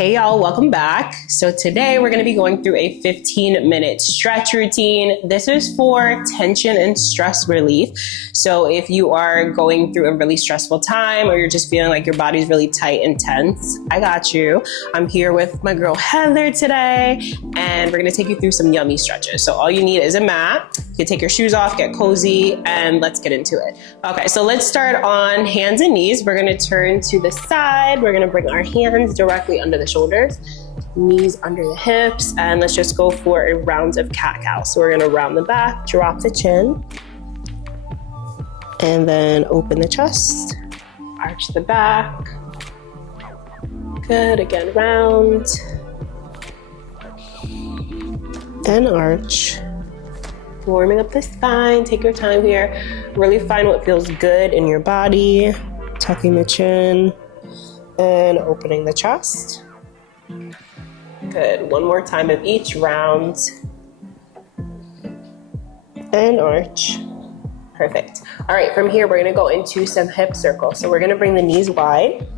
Hey y'all, welcome back. So today we're going to be going through a 15-minute stretch routine. This is for tension and stress relief. So if you are going through a really stressful time or you're just feeling like your body's really tight and tense, I got you. I'm here with my girl Heather today, and we're going to take you through some yummy stretches. So all you need is a mat. You can take your shoes off, get cozy, and let's get into it. Okay, so let's start on hands and knees. We're going to turn to the side. We're going to bring our hands directly under the shoulders, knees under the hips, and let's just go for a round of cat-cow. So we're gonna round the back, drop the chin, and then open the chest, arch the back. Good, again, round, and arch. Warming up the spine, take your time here. Really find what feels good in your body, tucking the chin, and opening the chest. Good. One more time of each round. And arch. Perfect. All right, from here, we're gonna go into some hip circles. So we're gonna bring the knees wide.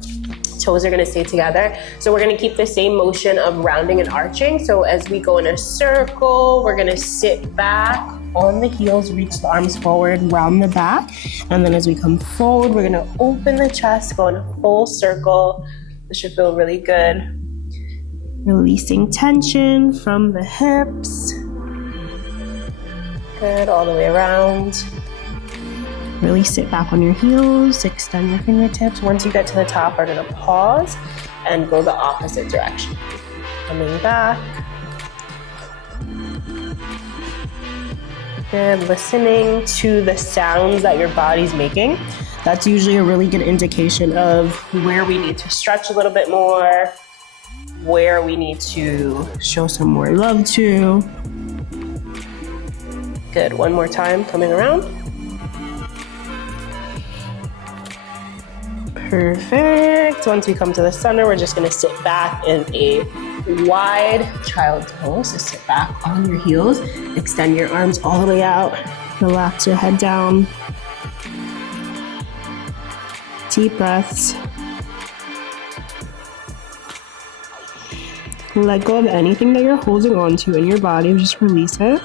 Toes are gonna stay together. So we're gonna keep the same motion of rounding and arching. So as we go in a circle, we're gonna sit back on the heels, reach the arms forward, round the back. And then as we come forward, we're gonna open the chest, go in a full circle. This should feel really good. Releasing tension from the hips. Good, all the way around. Really sit back on your heels, extend your fingertips. Once you get to the top, we're gonna pause and go the opposite direction. Coming back. Good, listening to the sounds that your body's making. That's usually a really good indication of where we need to stretch a little bit more, where we need to show some more love to. Good, one more time, coming around. Perfect. Once we come to the center, we're just gonna sit back in a wide child's pose. So sit back on your heels, extend your arms all the way out, relax your head down. Deep breaths. Let go of anything that you're holding on to in your body. Just release it.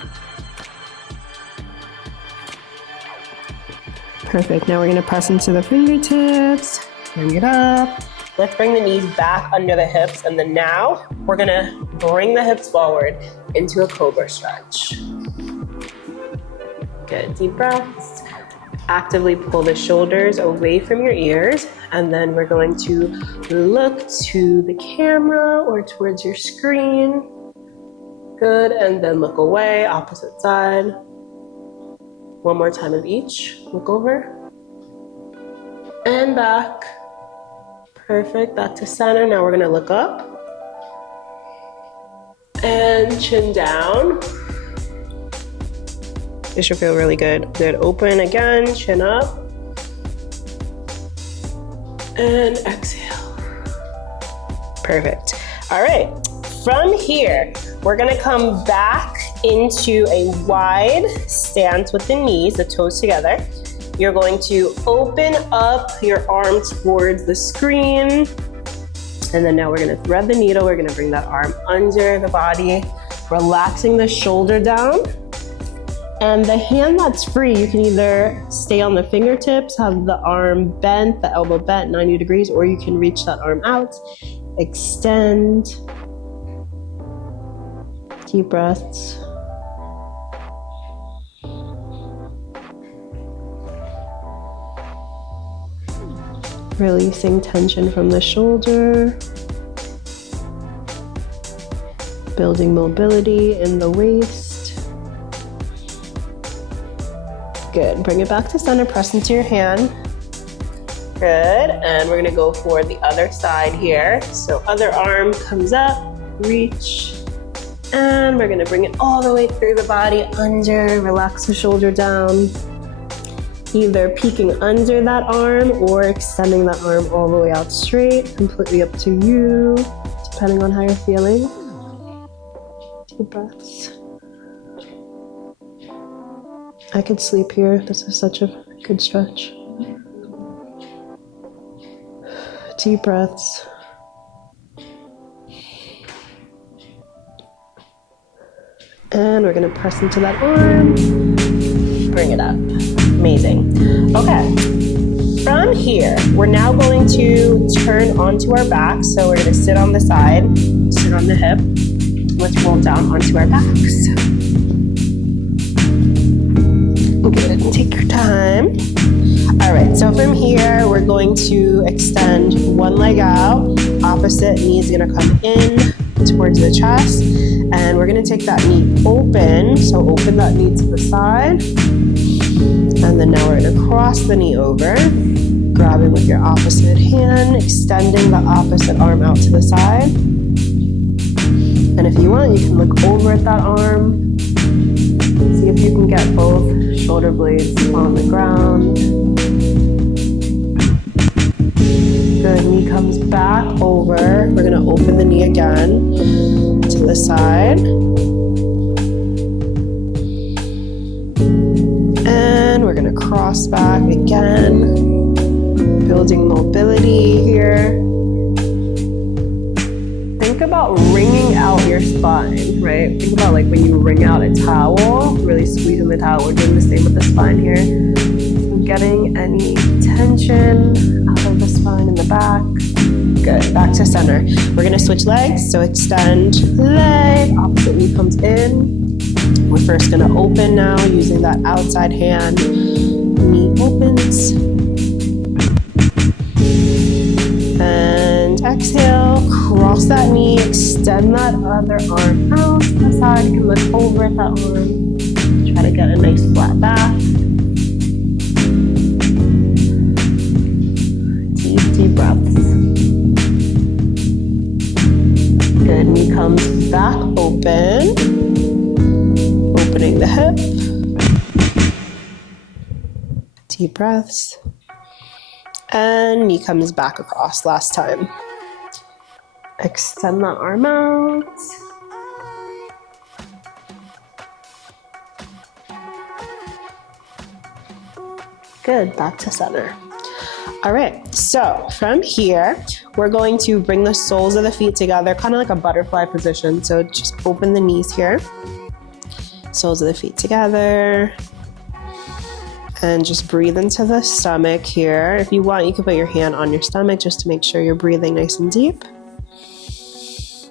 Perfect. Now we're going to press into the fingertips. Bring it up. Let's bring the knees back under the hips. And then now we're going to bring the hips forward into a cobra stretch. Good. Deep breaths. Actively pull the shoulders away from your ears, and then we're going to look to the camera or towards your screen. Good, and then look away, opposite side. One more time of each. Look over. And back. Perfect, back to center. Now we're gonna look up. And chin down. This should feel really good. Good, open again, chin up. And exhale. Perfect. All right, from here, we're gonna come back into a wide stance with the knees, the toes together. You're going to open up your arm towards the screen. And then now we're gonna thread the needle. We're gonna bring that arm under the body, relaxing the shoulder down. And the hand that's free, you can either stay on the fingertips, have the arm bent, the elbow bent 90 degrees, or you can reach that arm out, extend. Deep breaths. Releasing tension from the shoulder. Building mobility in the waist. Good, bring it back to center, press into your hand. Good, and we're gonna go for the other side here. So other arm comes up, reach, and we're gonna bring it all the way through the body, under, relax the shoulder down. Either peeking under that arm or extending that arm all the way out straight, completely up to you, depending on how you're feeling. Deep breaths. I could sleep here. This is such a good stretch. Deep breaths. And we're gonna press into that arm, bring it up. Amazing. Okay, from here, we're now going to turn onto our back. So we're gonna sit on the side, sit on the hip. Let's roll down onto our backs. Good, take your time. All right, so from here, we're going to extend one leg out. Opposite knee is gonna come in towards the chest. And we're gonna take that knee open. So open that knee to the side. And then now we're gonna cross the knee over. Grabbing with your opposite hand, extending the opposite arm out to the side. And if you want, you can look over at that arm. See if you can get both shoulder blades on the ground. Good, knee comes back over. We're gonna open the knee again to the side. And we're gonna cross back again, building mobility here. Think about wringing out your spine, right? Think about like when you wring out a towel, really squeezing the towel. We're doing the same with the spine here. So getting any tension out of the spine in the back. Good, back to center. We're gonna switch legs, so extend leg, opposite knee comes in. We're first gonna open now using that outside hand. Knee opens. And exhale, cross that knee, extend that other arm out to the side. You can look over at that arm. Try to get a nice flat back. Deep breaths. Good, knee comes back open. Opening the hip. Deep breaths. And knee comes back across last time. Extend that arm out. Good, back to center. All right, so from here, we're going to bring the soles of the feet together, kind of like a butterfly position. So just open the knees here. Soles of the feet together. And just breathe into the stomach here. If you want, you can put your hand on your stomach just to make sure you're breathing nice and deep.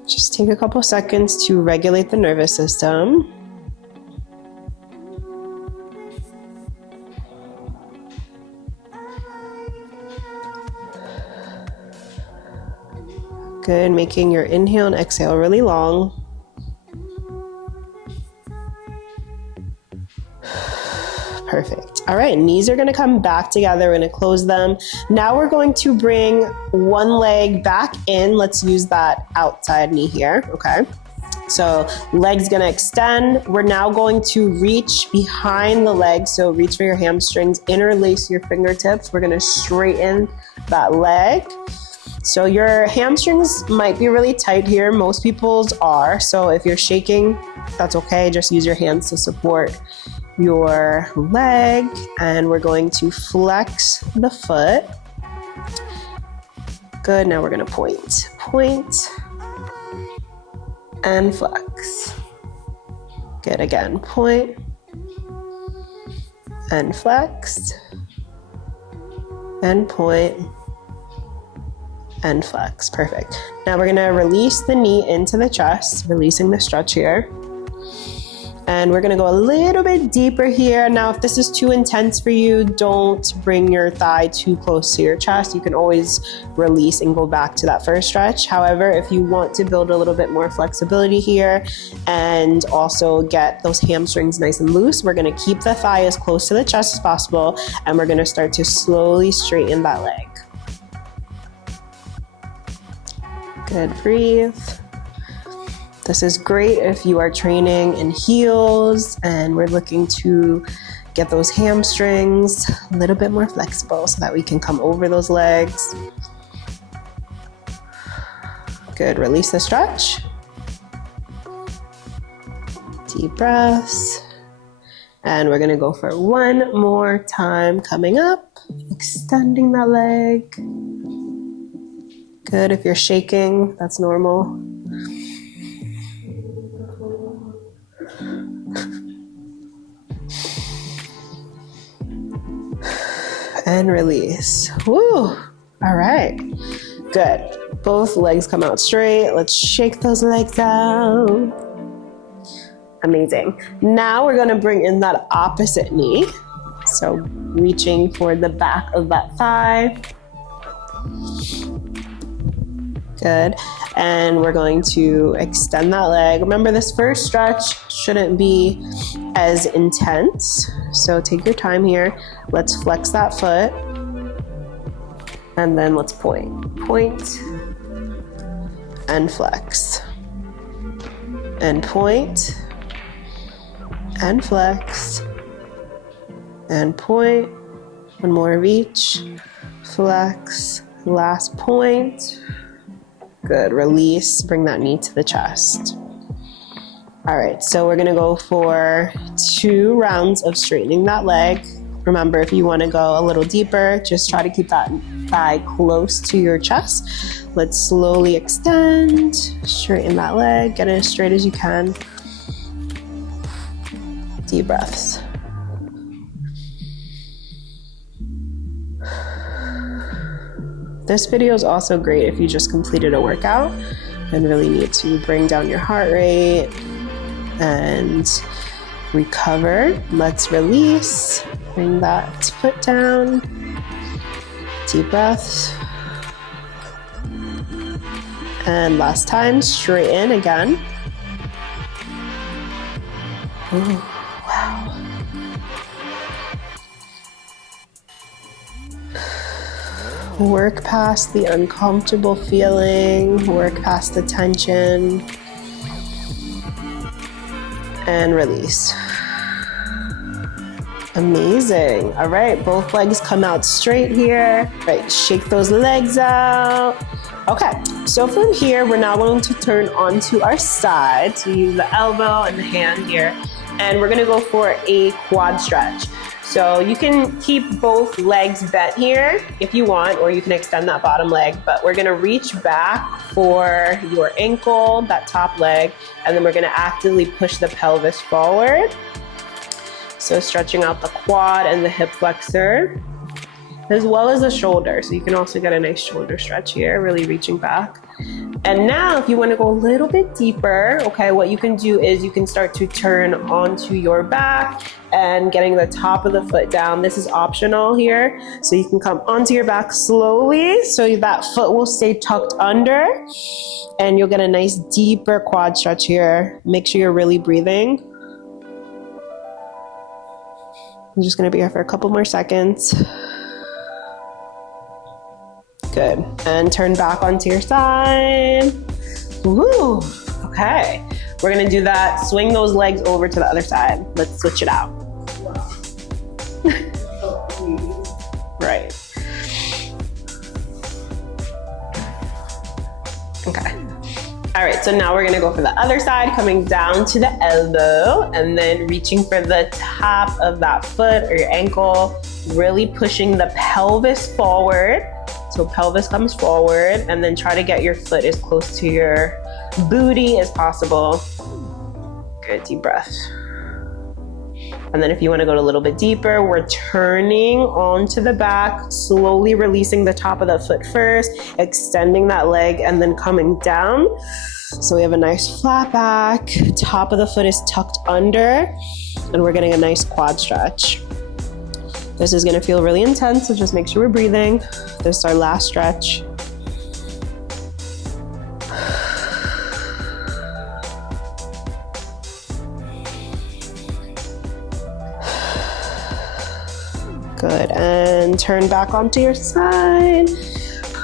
Just take a couple seconds to regulate the nervous system. Good, making your inhale and exhale really long. Perfect. All right, knees are gonna come back together. We're gonna close them. Now we're going to bring one leg back in. Let's use that outside knee here, okay? So leg's gonna extend. We're now going to reach behind the leg. So reach for your hamstrings, interlace your fingertips. We're gonna straighten that leg. So your hamstrings might be really tight here. Most people's are. So if you're shaking, that's okay. Just use your hands to support your leg, and we're going to flex the foot. Good, now we're gonna point, and flex. Good, again, point, and flex, and point, and flex, perfect. Now we're gonna release the knee into the chest, releasing the stretch here. And we're gonna go a little bit deeper here. Now, if this is too intense for you, don't bring your thigh too close to your chest. You can always release and go back to that first stretch. However, if you want to build a little bit more flexibility here and also get those hamstrings nice and loose, we're gonna keep the thigh as close to the chest as possible, and we're gonna start to slowly straighten that leg. Good, breathe. This is great if you are training in heels and we're looking to get those hamstrings a little bit more flexible so that we can come over those legs. Good, release the stretch. Deep breaths. And we're gonna go for one more time coming up, extending that leg. Good, if you're shaking, that's normal. and release. Woo! All right, good. Both legs come out straight. Let's shake those legs out. Amazing. Now we're gonna bring in that opposite knee. So reaching for the back of that thigh. Good. And we're going to extend that leg. Remember, this first stretch shouldn't be as intense. So take your time here. Let's flex that foot. And then let's point. Point and flex. And point and flex. And point. One more of each. Flex. Last point. Good. Release. Bring that knee to the chest. All right. So we're going to go for 2 rounds of straightening that leg. Remember, if you want to go a little deeper, just try to keep that thigh close to your chest. Let's slowly extend. Straighten that leg. Get it as straight as you can. Deep breaths. This video is also great if you just completed a workout and really need to bring down your heart rate and recover. Let's release. Bring that foot down. Deep breaths. And last time, straighten again. Ooh, wow. Work past the uncomfortable feeling, work past the tension, and release. Amazing. All right, both legs come out straight here. Right, shake those legs out. Okay, so from here, we're now going to turn onto our side. So use the elbow and the hand here, and we're gonna go for a quad stretch. So you can keep both legs bent here if you want, or you can extend that bottom leg, but we're gonna reach back for your ankle, that top leg, and then we're gonna actively push the pelvis forward. So stretching out the quad and the hip flexor, as well as the shoulder. So you can also get a nice shoulder stretch here, really reaching back. And now if you want to go a little bit deeper, okay, what you can do is you can start to turn onto your back and getting the top of the foot down. This is optional here. So you can come onto your back slowly so that foot will stay tucked under and you'll get a nice deeper quad stretch here. Make sure you're really breathing. I'm just going to be here for a couple more seconds. Good. And turn back onto your side. Woo. Okay. We're going to do that. Swing those legs over to the other side. Let's switch it out. Right. Okay. All right, so now we're gonna go for the other side, coming down to the elbow and then reaching for the top of that foot or your ankle, really pushing the pelvis forward. So pelvis comes forward and then try to get your foot as close to your booty as possible. Good, deep breath. And then if you want to go a little bit deeper, we're turning onto the back, slowly releasing the top of the foot first, extending that leg and then coming down. So we have a nice flat back, top of the foot is tucked under, and we're getting a nice quad stretch. This is going to feel really intense, so just make sure we're breathing. This is our last stretch. Good, and turn back onto your side.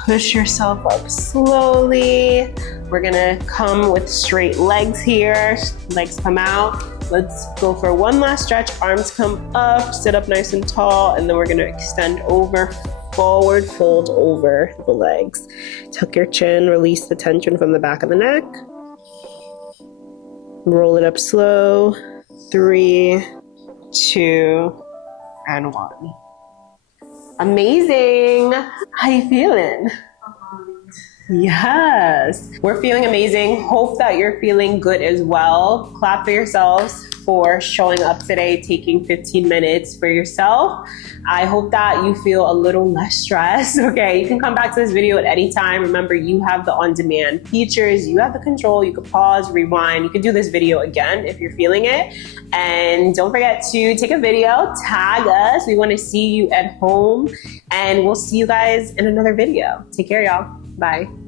Push yourself up slowly. We're gonna come with straight legs here. Legs come out. Let's go for one last stretch. Arms come up, sit up nice and tall, and then we're gonna extend over, forward, fold over the legs. Tuck your chin, release the tension from the back of the neck. Roll it up slow. 3, 2, and 1. Amazing. How you feeling? Yes. We're feeling amazing. Hope that you're feeling good as well. Clap for yourselves for showing up today, taking 15 minutes for yourself. I hope that you feel a little less stressed. Okay, you can come back to this video at any time. Remember, you have the on-demand features. You have the control. You can pause, rewind. You can do this video again if you're feeling it. And don't forget to take a video, tag us. We want to see you at home. And we'll see you guys in another video. Take care, y'all. Bye.